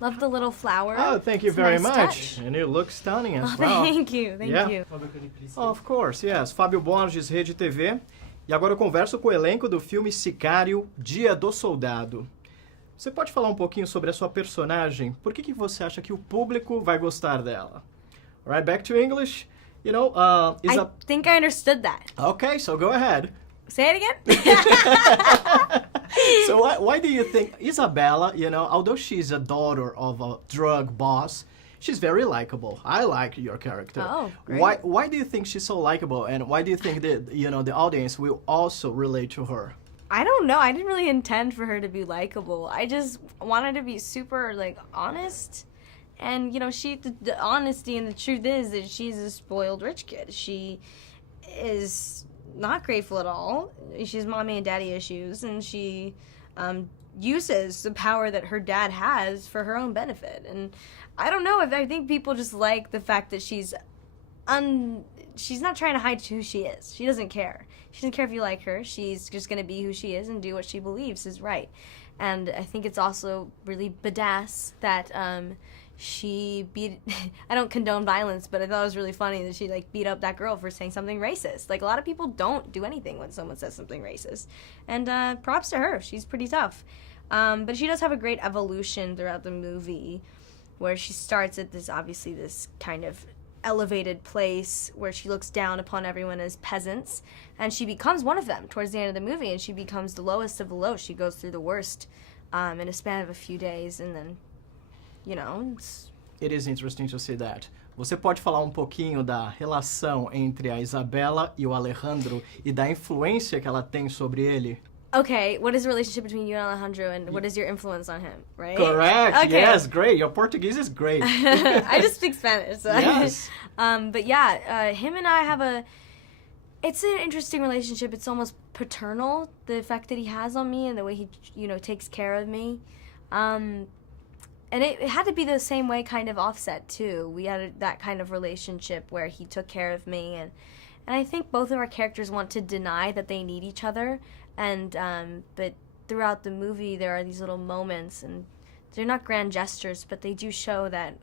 Love the little flower. Oh, thank you It's a very nice much. touch. And you look stunning as Oh, well. thank you. Thank Yeah. you. Of course, yes. Fábio Borges, Rede TV. E agora eu converso com o elenco do filme Sicario, Dia do Soldado. Você pode falar um pouquinho sobre a sua personagem? Por que você acha que o público vai gostar dela? Alright, back to English. You know, I think I understood that. Okay, so go ahead. Say it again? So why do you think Isabela, you know, although she's a daughter of a drug boss, she's very likable. I like your character. Oh, great. Why do you think she's so likable, and why do you think that, you know, the audience will also relate to her? I don't know. I didn't really intend for her to be likable. I just wanted to be super, like, honest. And, you know, the honesty and the truth is that she's a spoiled rich kid. She is not grateful at all. She has mommy and daddy issues, and she uses the power that her dad has for her own benefit. And I don't know, I think people just like the fact that she's not trying to hide who she is. She doesn't care. She doesn't care if you like her. She's just going to be who she is and do what she believes is right. And I think it's also really badass that she beat, I don't condone violence, but I thought it was really funny that she, like, beat up that girl for saying something racist. Like, a lot of people don't do anything when someone says something racist. And props to her. She's pretty tough. But she does have a great evolution throughout the movie where she starts at this kind of elevated place where she looks down upon everyone as peasants, and she becomes one of them towards the end of the movie, and she becomes the lowest of the low. She goes through the worst in a span of a few days, and then, you know, It is interesting to see that. Você pode falar um pouquinho da relação entre a Isabela e o Alejandro e da influência que ela tem sobre ele? Okay, what is the relationship between you and Alejandro, and what is your influence on him, right? Correct. Okay. Yes, great. Your Portuguese is great. I just speak Spanish. So Yes. But yeah, him and I have it's an interesting relationship. It's almost paternal, the effect that he has on me and the way he, you know, takes care of me. And it had to be the same way kind of offset, too. We had that kind of relationship where he took care of me. And I think both of our characters want to deny that they need each other. And but throughout the movie, there are these little moments, and they're not grand gestures, but they do show that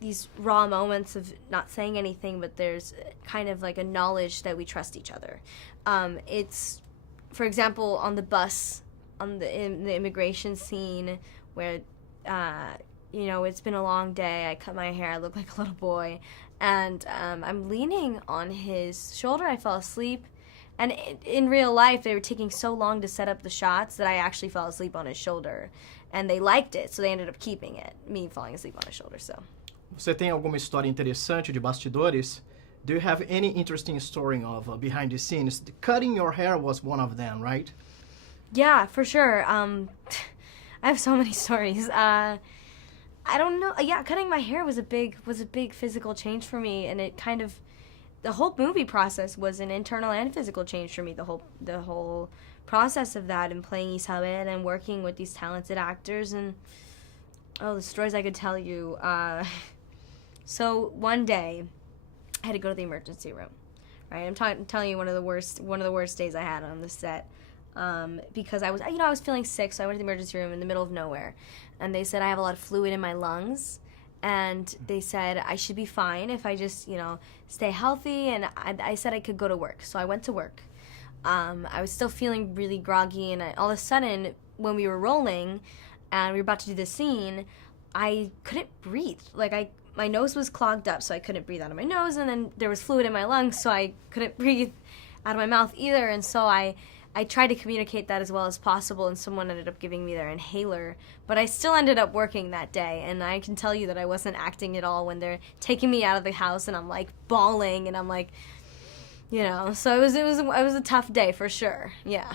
these raw moments of not saying anything, but there's kind of like a knowledge that we trust each other. It's, for example, on the bus, in the immigration scene where, you know, it's been a long day, I cut my hair, I look like a little boy, and I'm leaning on his shoulder, I fell asleep. And in real life, they were taking so long to set up the shots that I actually fell asleep on his shoulder. And they liked it, so they ended up keeping it, me falling asleep on his shoulder, so. Você tem alguma história interessante de bastidores? Do you have any interesting story of behind the scenes? Cutting your hair was one of them, right? Yeah, for sure. I have so many stories. I don't know. Yeah, cutting my hair was a big physical change for me, and it kind of, the whole movie process was an internal and physical change for me. The whole process of that, and playing Isabel and working with these talented actors, and the stories I could tell you. So one day, I had to go to the emergency room. Right, I'm telling you one of the worst days I had on the set. Because I was feeling sick, so I went to the emergency room in the middle of nowhere, and they said I have a lot of fluid in my lungs. And they said I should be fine if I just, you know, stay healthy. And I said I could go to work. So I went to work. I was still feeling really groggy. And all of a sudden, when we were rolling and we were about to do the scene, I couldn't breathe. Like, my nose was clogged up, so I couldn't breathe out of my nose. And then there was fluid in my lungs, so I couldn't breathe out of my mouth either. And so I tried to communicate that as well as possible, and someone ended up giving me their inhaler. But I still ended up working that day, and I can tell you that I wasn't acting at all when they're taking me out of the house, and I'm, like, bawling, and I'm, like, you know. So it was a tough day for sure, yeah.